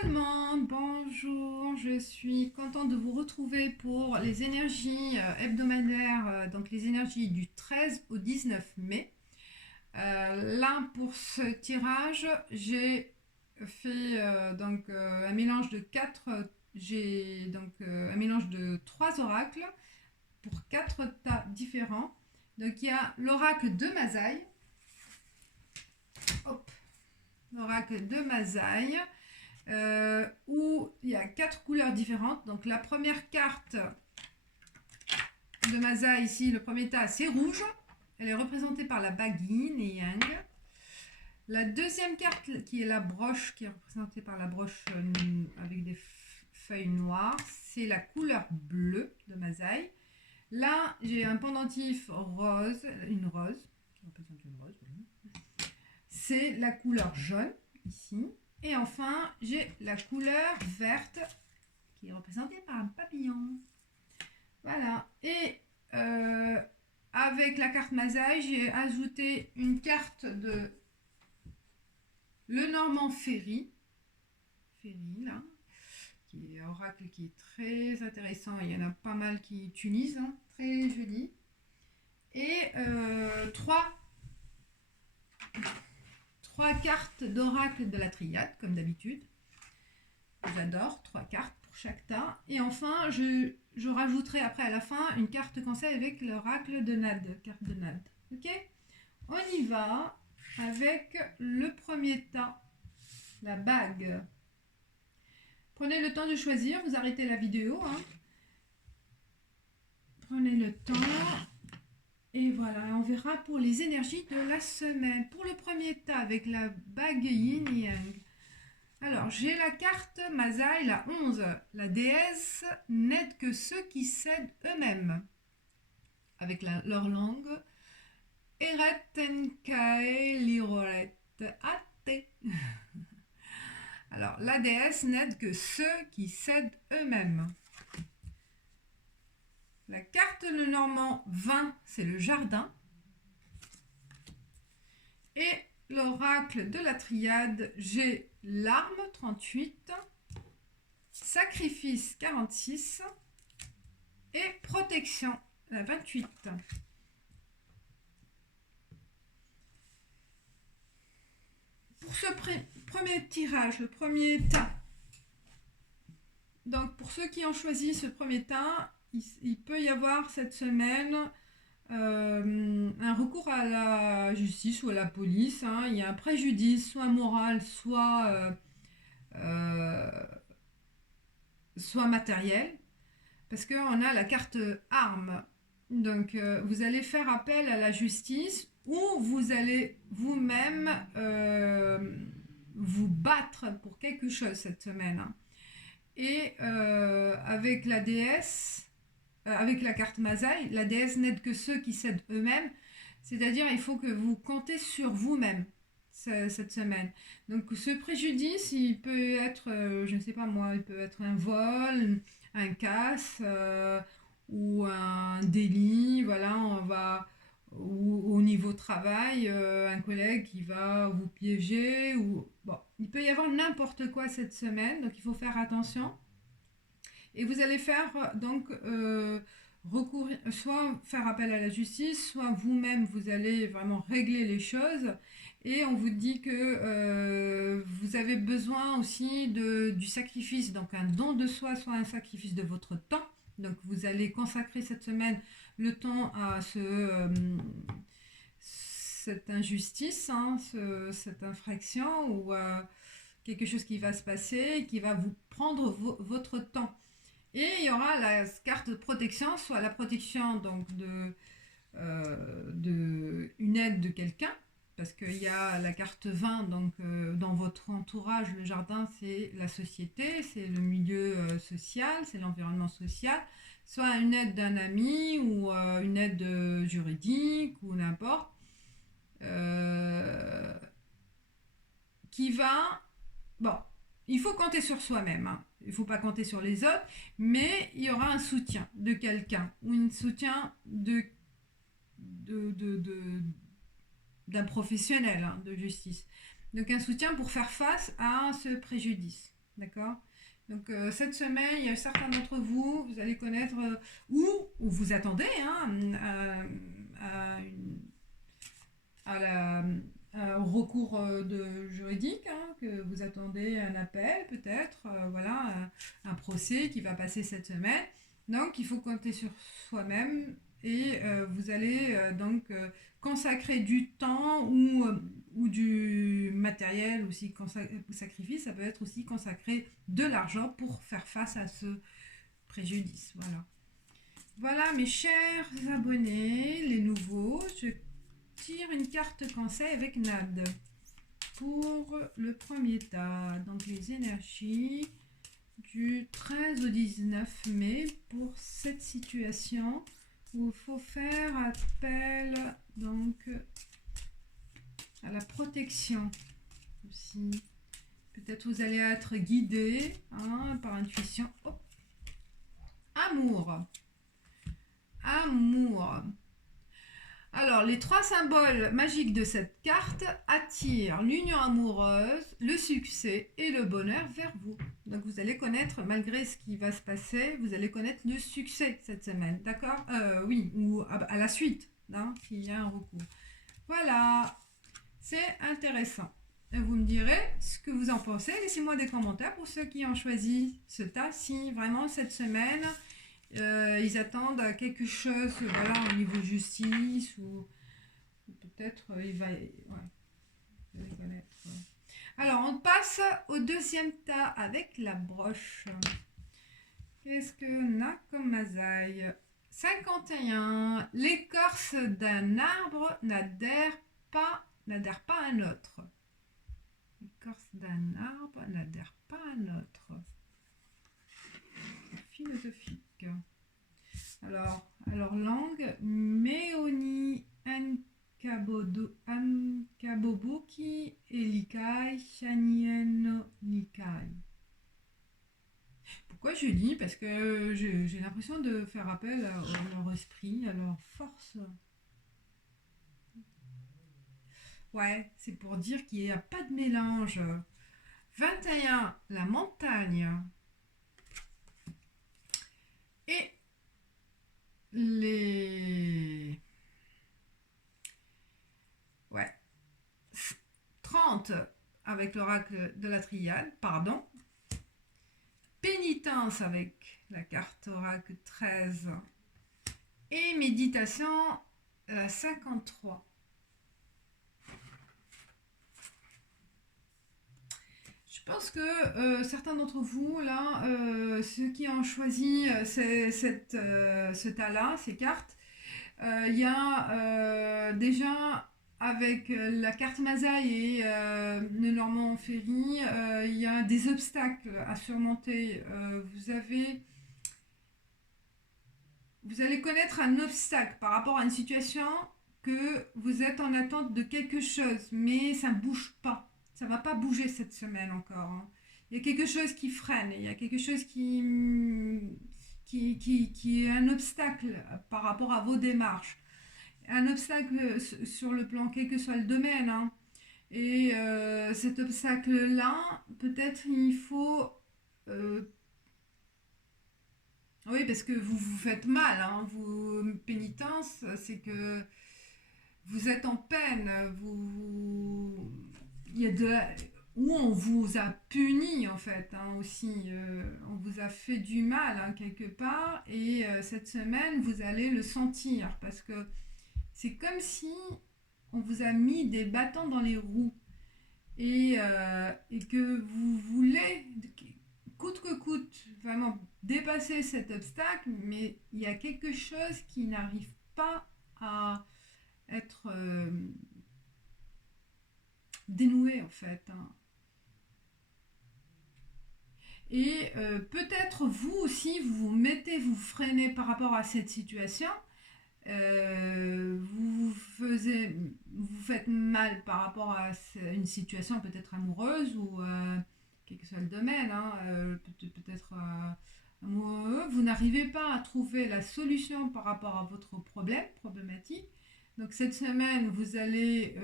tout le monde, bonjour, je suis contente de vous retrouver pour les énergies hebdomadaires, donc les énergies du 13 au 19 mai. Là, pour ce tirage, j'ai fait un mélange de un mélange de 3 oracles pour 4 tas différents. Donc il y a l'oracle de Mazaï, l'oracle de Mazaï, où il y a 4 couleurs différentes. Donc la première carte de Mazaï ici, le premier tas, c'est rouge. Elle est représentée par la bague yin et yang. La deuxième carte, qui est la broche, qui est représentée par la broche avec des feuilles noires, c'est la couleur bleue de Mazaï. Là, j'ai un pendentif rose, une rose, qui représente une rose. C'est la couleur jaune, ici. Et enfin, j'ai la couleur verte, qui est représentée par un papillon. Voilà. Et avec la carte Mazaï, j'ai ajouté une carte de Lenormand Ferry, là, qui est un oracle qui est très intéressant. Il y en a pas mal qui utilisent, hein, très joli. Et trois cartes d'oracle de la triade, comme d'habitude. J'adore, 3 cartes pour chaque tas. Et enfin, je rajouterai après à la fin une carte conseil avec l'oracle de Nad, carte de Nad. Ok, on y va avec le premier tas, la bague. Prenez le temps de choisir, vous arrêtez la vidéo. Hein. Prenez le temps. Et voilà, on verra pour les énergies de la semaine. Pour le premier tas avec la bague yin yang. Alors, j'ai la carte Mazaï, la 11. La déesse n'aide que ceux qui cèdent eux-mêmes. Avec leur langue. Eret tenkae liroret ate. Alors, la déesse n'aide que ceux qui cèdent eux-mêmes. La carte Lenormand 20, c'est le jardin. Et l'oracle de la triade, j'ai l'arme 38, sacrifice 46 et protection 28. Pour ce premier tirage, le premier tas, donc pour ceux qui ont choisi ce premier tas, il peut y avoir cette semaine un recours à la justice ou à la police. Hein. Il y a un préjudice, soit moral, soit matériel, parce qu'on a la carte arme. Donc vous allez faire appel à la justice ou vous allez vous-même vous battre pour quelque chose cette semaine. Hein. Et avec la déesse, avec la carte Mazaï, la déesse n'aide que ceux qui cèdent eux-mêmes, c'est-à-dire il faut que vous comptez sur vous-même cette semaine. Donc ce préjudice, il peut être, je ne sais pas moi, il peut être un vol, un casse ou un délit, voilà, ou au niveau travail, un collègue qui va vous piéger, ou bon, il peut y avoir n'importe quoi cette semaine, donc il faut faire attention. Et vous allez faire donc recourir, soit faire appel à la justice, soit vous-même vous allez vraiment régler les choses. Et on vous dit que vous avez besoin aussi du sacrifice, donc un don de soi, soit un sacrifice de votre temps. Donc vous allez consacrer cette semaine le temps à cette injustice, hein, cette infraction ou quelque chose qui va se passer, qui va vous prendre votre temps. Et il y aura la carte de protection, soit la protection donc de une aide de quelqu'un, parce qu'il y a la carte 20, donc dans votre entourage, le jardin, c'est la société, c'est le milieu social, c'est l'environnement social, soit une aide d'un ami ou une aide juridique ou n'importe, qui va... Bon, il faut compter sur soi-même, hein. Il ne faut pas compter sur les autres, mais il y aura un soutien de quelqu'un ou un soutien d'un professionnel, hein, de justice. Donc un soutien pour faire face à ce préjudice. D'accord? Donc cette semaine, il y a certains d'entre vous, vous allez connaître ou vous attendez hein, à une- à la, au recours juridique, hein, que vous attendez un appel peut-être, voilà, un procès qui va passer cette semaine. Donc il faut compter sur soi-même et vous allez donc consacrer du temps ou du matériel aussi sacrifice, ça peut être aussi consacrer de l'argent pour faire face à ce préjudice. Voilà. Voilà mes chers abonnés, les nouveaux, je tire une carte conseil avec Nad pour le premier tas. Donc les énergies du 13 au 19 mai pour cette situation où il faut faire appel donc à la protection aussi. Peut-être vous allez être guidé hein, par intuition. Oh. Amour. Amour. Alors, les trois symboles magiques de cette carte attirent l'union amoureuse, le succès et le bonheur vers vous. Donc, vous allez connaître, malgré ce qui va se passer, vous allez connaître le succès cette semaine, d'accord? Oui, ou à la suite, hein, s'il y a un recours. Voilà, c'est intéressant. Vous me direz ce que vous en pensez. Laissez-moi des commentaires pour ceux qui ont choisi ce tas. Si vraiment cette semaine, ils attendent quelque chose voilà, au niveau justice ou peut-être il va... Ouais, vous allez connaître. Alors, on passe au deuxième tas avec la broche. Qu'est-ce qu'on a comme masaille? 51. L'écorce d'un arbre n'adhère pas à un autre. L'écorce d'un arbre n'adhère pas à un autre. Philosophique. Alors langue, Meoni Ankaboboki Elikai Shanieno Nikai. Pourquoi je dis? Parce que j'ai l'impression de faire appel à leur esprit, à leur force. Ouais, c'est pour dire qu'il n'y a pas de mélange. 21, la montagne. Et les... Ouais. 30 avec l'oracle de la triade, pardon. Pénitence avec la carte oracle 13. Et méditation 53. Je pense que certains d'entre vous, là, ceux qui ont choisi ce tas-là, ces cartes, il y a déjà avec la carte Masaï et le Normand Ferry, il y a des obstacles à surmonter. Vous allez connaître un obstacle par rapport à une situation que vous êtes en attente de quelque chose, mais ça ne bouge pas. Ça ne va pas bouger cette semaine encore. Hein. Il y a quelque chose qui freine, il y a quelque chose qui est un obstacle par rapport à vos démarches. Un obstacle sur le plan, quel que soit le domaine. Hein. Et cet obstacle-là, peut-être il faut... oui, parce que vous vous faites mal. Hein. Pénitence, c'est que vous êtes en peine. Il y a où on vous a puni en fait hein, aussi. On vous a fait du mal hein, quelque part. Et cette semaine, vous allez le sentir parce que c'est comme si on vous a mis des bâtons dans les roues et que vous voulez, coûte que coûte, vraiment dépasser cet obstacle, mais il y a quelque chose qui n'arrive pas à être dénoué en fait. Hein. Et peut-être vous aussi, vous freinez par rapport à cette situation. Vous faites mal par rapport à une situation peut-être amoureuse ou quel que soit le domaine, hein, peut-être amoureux, vous n'arrivez pas à trouver la solution par rapport à votre problématique. Donc cette semaine, vous allez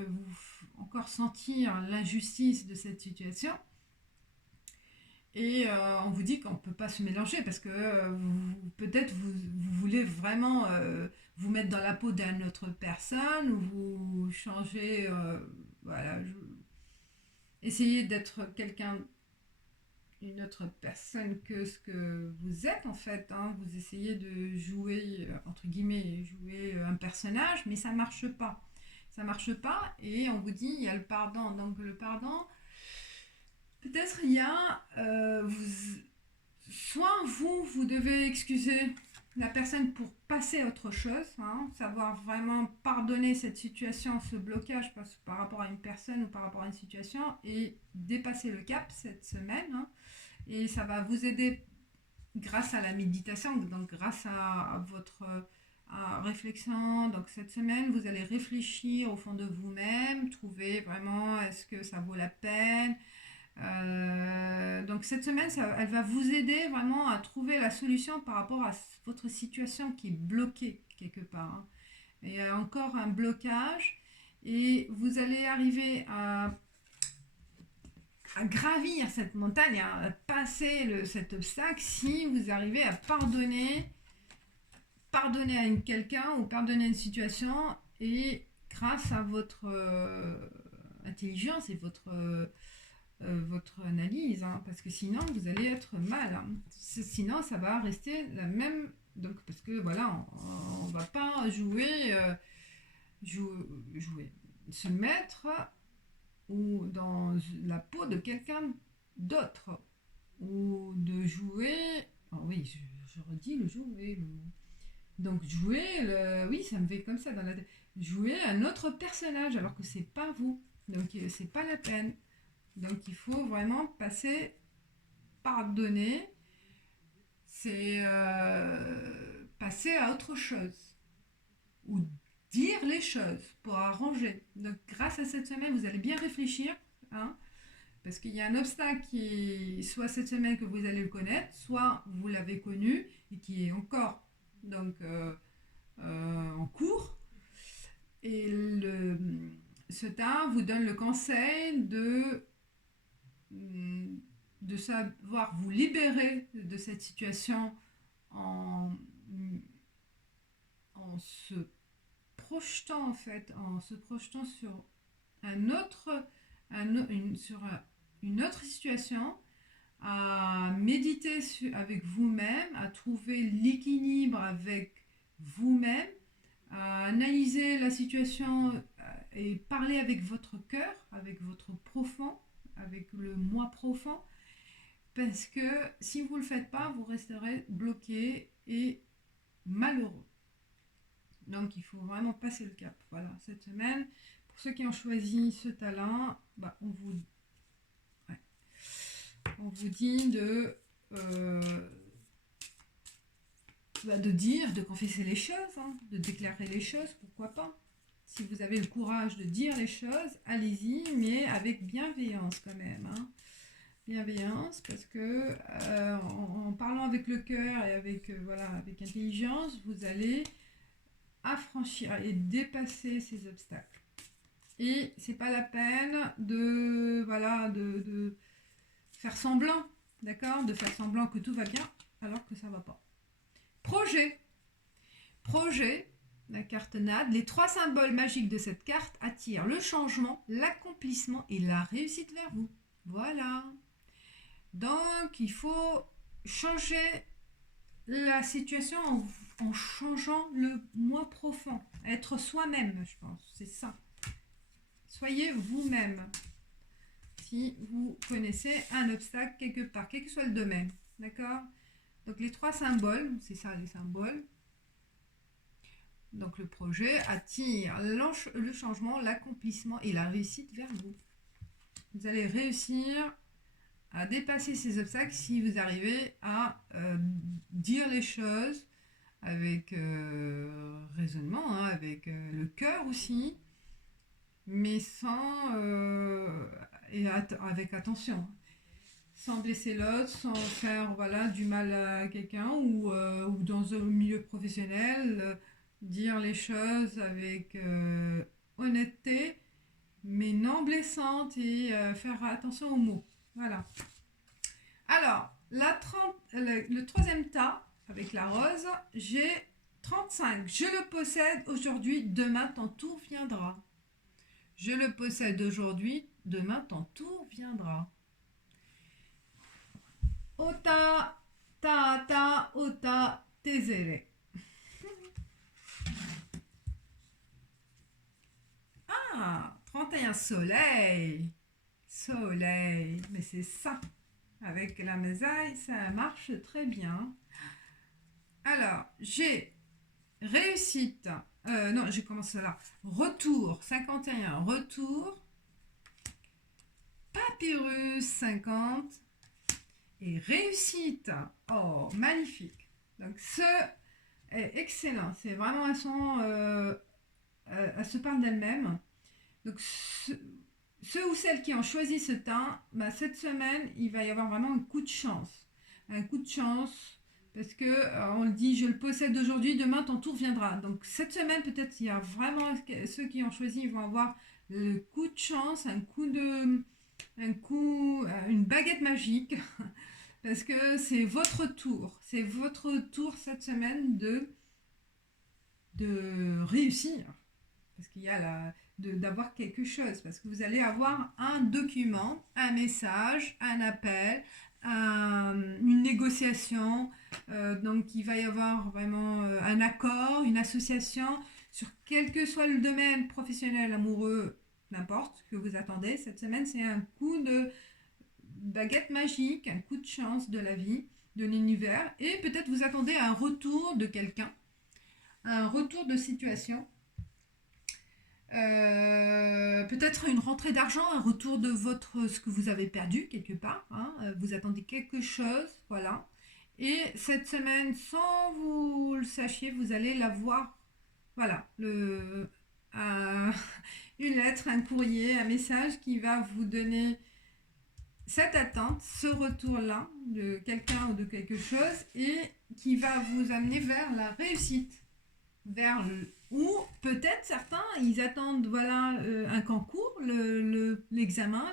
encore sentir l'injustice de cette situation. Et on vous dit qu'on ne peut pas se mélanger parce que peut-être vous voulez vraiment vous mettre dans la peau d'une autre personne ou vous changer, voilà, essayez d'être quelqu'un, une autre personne que ce que vous êtes en fait. Hein. Vous essayez de jouer, entre guillemets, jouer un personnage, mais ça marche pas. Ça marche pas et on vous dit il y a le pardon. Donc le pardon, peut-être il y a, soit vous devez excuser la personne pour passer à autre chose, hein, savoir vraiment pardonner cette situation, ce blocage par rapport à une personne ou par rapport à une situation et dépasser le cap cette semaine. Hein, et ça va vous aider grâce à la méditation, donc grâce à votre réflexion. Donc cette semaine, vous allez réfléchir au fond de vous-même, trouver vraiment est-ce que ça vaut la peine. Donc cette semaine, elle va vous aider vraiment à trouver la solution par rapport à votre situation qui est bloquée quelque part. Hein. Il y a encore un blocage et vous allez arriver à gravir cette montagne, à passer cet obstacle si vous arrivez à pardonner à quelqu'un ou pardonner à une situation et grâce à votre intelligence et votre analyse, hein, parce que sinon vous allez être mal. Hein. Sinon ça va rester la même. Donc parce que voilà, on va pas jouer, se mettre ou dans la peau de quelqu'un d'autre ou de jouer. Oh oui, je redis le jouer. Donc jouer, oui, ça me fait comme ça dans la tête. Jouer un autre personnage alors que c'est pas vous. Donc c'est pas la peine. Donc il faut vraiment pardonner, c'est passer à autre chose ou dire les choses pour arranger. Donc grâce à cette semaine, vous allez bien réfléchir, hein, parce qu'il y a un obstacle qui, soit cette semaine que vous allez le connaître, soit vous l'avez connu et qui est encore donc en cours. Et ce tas vous donne le conseil de savoir vous libérer de cette situation en, en se projetant en fait, en se projetant sur un autre, une autre situation, à méditer avec vous-même, à trouver l'équilibre avec vous-même, à analyser la situation et parler avec votre cœur, avec votre profond, avec le moi profond, parce que si vous ne le faites pas, vous resterez bloqué et malheureux. Donc il faut vraiment passer le cap. Voilà, cette semaine, pour ceux qui ont choisi ce talent, bah, ouais, on vous dit de dire, de confesser les choses, hein, de déclarer les choses, pourquoi pas. Si vous avez le courage de dire les choses, allez-y, mais avec bienveillance quand même. Hein. Bienveillance, parce que en parlant avec le cœur et avec intelligence, vous allez affranchir et dépasser ces obstacles. Et c'est pas la peine de faire semblant, d'accord, de faire semblant que tout va bien alors que ça va pas. Projet, la carte NAD, les 3 symboles magiques de cette carte attirent le changement, l'accomplissement et la réussite vers vous. Voilà. Donc, il faut changer la situation en changeant le moi profond. Être soi-même, je pense. C'est ça. Soyez vous-même. Si vous connaissez un obstacle quelque part, quel que soit le domaine. D'accord? Donc, les 3 symboles, c'est ça les symboles. Donc, le projet attire le changement, l'accomplissement et la réussite vers vous. Vous allez réussir à dépasser ces obstacles si vous arrivez à dire les choses avec raisonnement, hein, avec le cœur aussi, mais sans et avec attention, sans blesser l'autre, sans faire du mal à quelqu'un ou dans un milieu professionnel, dire les choses avec honnêteté, mais non blessante et faire attention aux mots. Voilà. Alors, le troisième tas, avec la rose, j'ai 35. Je le possède aujourd'hui, demain ton tour viendra. Je le possède aujourd'hui, demain ton tour viendra. Ota, ta, ta, ota, tezere. Ah, 31 soleil. Soleil. Mais c'est ça. Avec la mésaille, ça marche très bien. Alors, j'ai réussite. Non, j'ai commencé là. Retour, 51. Retour. Papyrus, 50. Et réussite. Oh, magnifique. Donc, ce est excellent. C'est vraiment un son... elle se parle d'elle-même. Donc, ceux ou celles qui ont choisi ce teint, bah, cette semaine, il va y avoir vraiment un coup de chance. Un coup de chance, parce que on le dit, je le possède aujourd'hui, demain ton tour viendra. Donc cette semaine, peut-être il y a vraiment ceux qui ont choisi, ils vont avoir le coup de chance, une baguette magique, parce que c'est votre tour. C'est votre tour cette semaine de réussir. Parce qu'il y a d'avoir quelque chose, parce que vous allez avoir un document, un message, un appel, une négociation, donc il va y avoir vraiment un accord, une association, sur quel que soit le domaine professionnel, amoureux, n'importe ce que vous attendez. Cette semaine, c'est un coup de baguette magique, un coup de chance de la vie, de l'univers, et peut-être vous attendez un retour de quelqu'un, un retour de situation. Peut-être une rentrée d'argent, un retour de ce que vous avez perdu quelque part. Hein, vous attendez quelque chose, voilà. Et cette semaine, sans vous le sachiez, vous allez l'avoir. Voilà, une lettre, un courrier, un message qui va vous donner cette attente, ce retour-là de quelqu'un ou de quelque chose, et qui va vous amener vers la réussite, vers ou peut-être certains ils attendent voilà un concours, l'examen,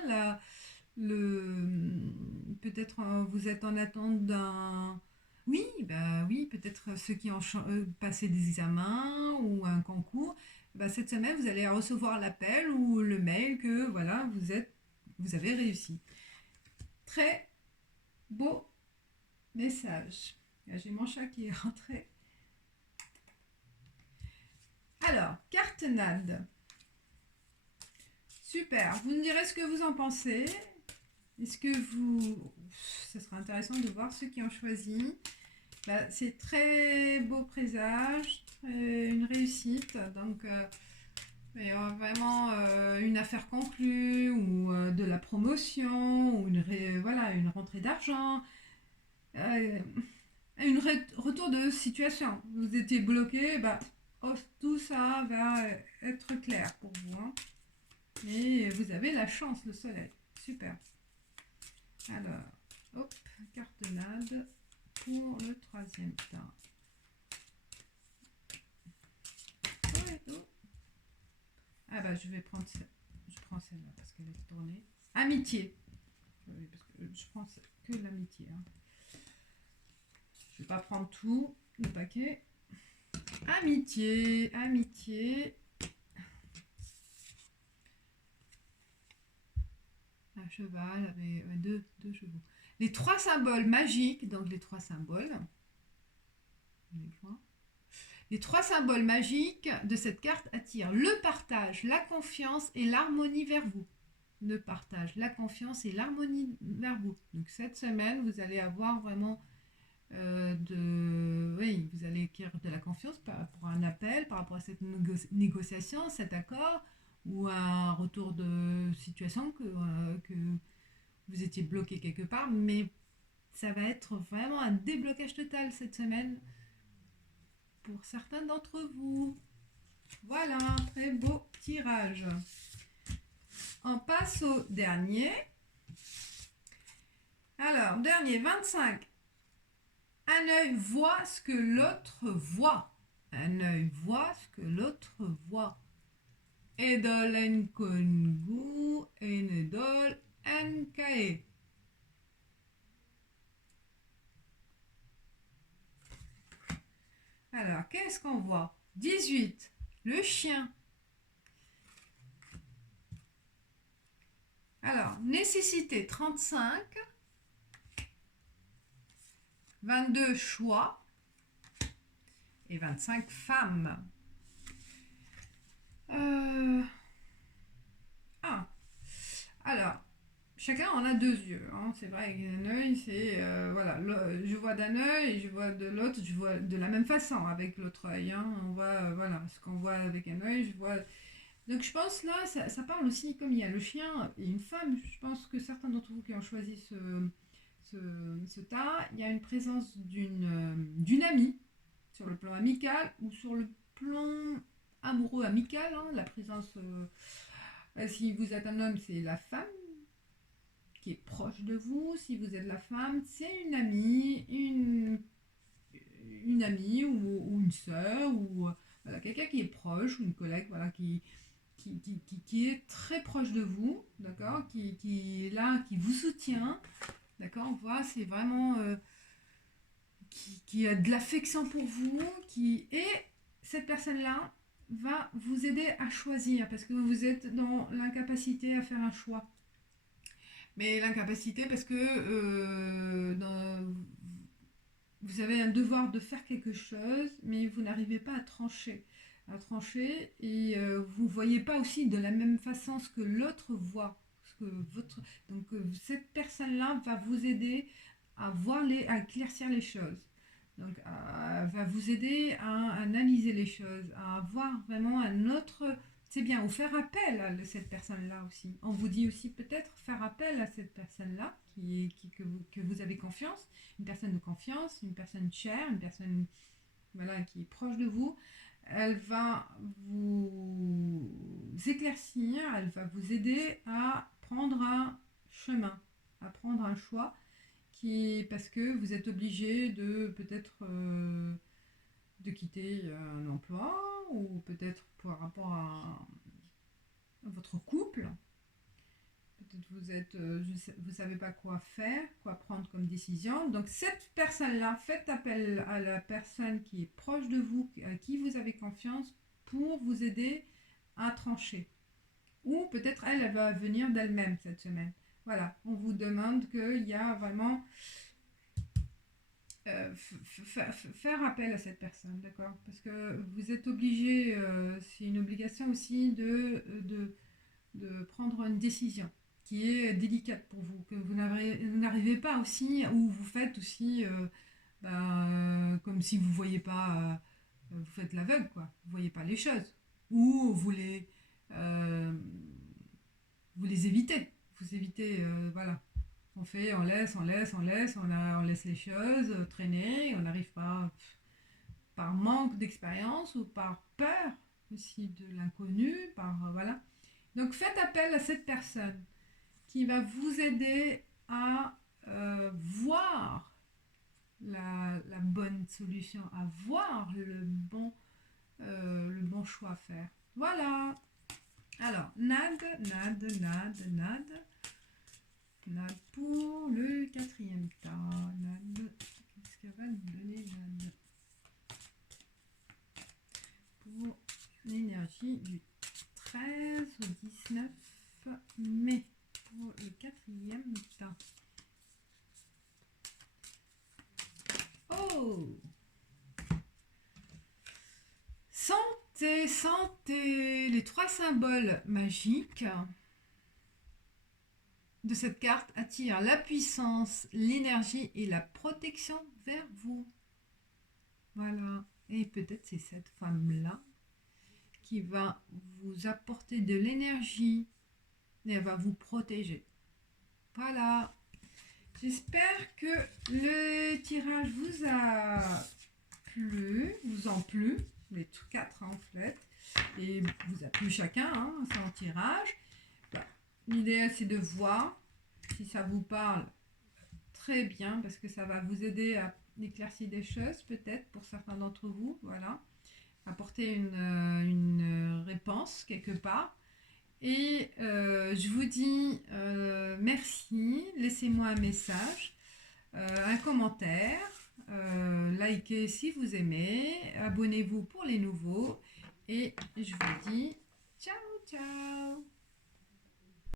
peut-être vous êtes en attente d'un oui bah oui peut-être ceux qui ont passé des examens ou un concours, bah, cette semaine vous allez recevoir l'appel ou le mail que voilà vous avez réussi. Très beau message. Là, j'ai mon chat qui est rentré. Alors, carte NAD. Super. Vous me direz ce que vous en pensez. Est-ce que ça sera intéressant de voir ceux qui ont choisi. Là, c'est très beau présage, une réussite. Donc, il y aura vraiment une affaire conclue ou de la promotion ou une rentrée d'argent. Retour de situation. Vous étiez bloqué, bah, tout ça va être clair pour vous. Hein. Et vous avez la chance, le soleil. Super. Alors, hop, carte NAD pour le troisième tas. Ah bah je vais prendre celle-là. Je prends celle-là parce qu'elle est tournée. Amitié. Oui, parce que je prends que l'amitié. Hein. Je vais pas prendre tout le paquet. Amitié, amitié. Un cheval avec deux chevaux. Les trois symboles magiques, donc les trois symboles. Les trois symboles magiques de cette carte attirent le partage, la confiance et l'harmonie vers vous. Le partage, la confiance et l'harmonie vers vous. Donc cette semaine, vous allez avoir vraiment vous allez acquérir de la confiance par rapport à un appel, par rapport à cette négociation, cet accord, ou un retour de situation que vous étiez bloqué quelque part, mais ça va être vraiment un déblocage total cette semaine pour certains d'entre vous. Voilà, très beau tirage. On passe au dernier. Alors, dernier, 25. Un œil voit ce que l'autre voit. Un œil voit ce que l'autre voit. Edol en kongu en edol en kae. Alors, qu'est-ce qu'on voit? 18, le chien. Alors, nécessité 35, 22 choix et 25 femmes. Alors, chacun en a deux yeux. Hein. C'est vrai qu'un œil, c'est... voilà, je vois d'un œil et je vois de l'autre, je vois de la même façon avec l'autre œil. Hein. On voit, voilà, ce qu'on voit avec un œil, je vois... Donc je pense là, ça parle aussi, comme il y a le chien et une femme, je pense que certains d'entre vous qui ont choisi ce tas, il y a une présence d'une amie, sur le plan amical ou sur le plan amoureux amical, hein, la présence, si vous êtes un homme, c'est la femme qui est proche de vous, si vous êtes la femme, c'est une amie, une amie ou une sœur, ou voilà, quelqu'un qui est proche, ou une collègue, voilà, qui est très proche de vous, d'accord, qui est là, qui vous soutient, d'accord, voilà, c'est vraiment qui a de l'affection pour vous, et cette personne-là va vous aider à choisir parce que vous êtes dans l'incapacité à faire un choix. Mais l'incapacité parce que vous avez un devoir de faire quelque chose, mais vous n'arrivez pas à trancher. Et vous ne voyez pas aussi de la même façon ce que l'autre voit. Donc cette personne-là va vous aider à éclaircir les choses. Donc va vous aider à analyser les choses, à avoir vraiment un autre... C'est bien, ou faire appel à cette personne-là aussi. On vous dit aussi peut-être faire appel à cette personne-là que vous avez confiance, une personne de confiance, une personne chère, une personne voilà, qui est proche de vous. Elle va vous éclaircir, elle va vous aider à prendre un chemin, à prendre un choix parce que vous êtes obligé de peut-être de quitter un emploi ou peut-être par rapport à votre couple. Peut-être vous savez pas quoi faire, quoi prendre comme décision. Donc cette personne-là, faites appel à la personne qui est proche de vous, à qui vous avez confiance, pour vous aider à trancher. Ou peut-être elle va venir d'elle-même cette semaine. Voilà, on vous demande qu'il y a vraiment faire appel à cette personne, d'accord? Parce que vous êtes obligé, c'est une obligation aussi de prendre une décision qui est délicate pour vous, que vous n'arrivez pas aussi, ou vous faites aussi comme si vous voyez pas, vous faites l'aveugle, quoi. Vous voyez pas les choses. Ou vous les évitez. Vous évitez, voilà. On laisse, on laisse les choses traîner, on n'arrive pas par manque d'expérience ou par peur aussi de l'inconnu, voilà. Donc faites appel à cette personne qui va vous aider à voir la bonne solution, à voir le bon choix à faire. Voilà. Alors, Nad pour le quatrième tas. Nad, qu'est-ce qu'elle va nous donner, Nad? Pour l'énergie du 13 au 19 mai. Pour le quatrième tas. Oh! Santé, les trois symboles magiques de cette carte attirent la puissance, l'énergie et la protection vers vous. Voilà. Et peut-être c'est cette femme-là qui va vous apporter de l'énergie et elle va vous protéger. Voilà. J'espère que le tirage vous a plu, les quatre en fait, et vous a plu chacun, hein, sans tirage. Bah, l'idéal c'est de voir si ça vous parle très bien, parce que ça va vous aider à éclaircir des choses peut-être pour certains d'entre vous, voilà, apporter une réponse quelque part. Et je vous dis merci, laissez-moi un message, un commentaire, likez likez si vous aimez, abonnez-vous pour les nouveaux et je vous dis ciao ciao.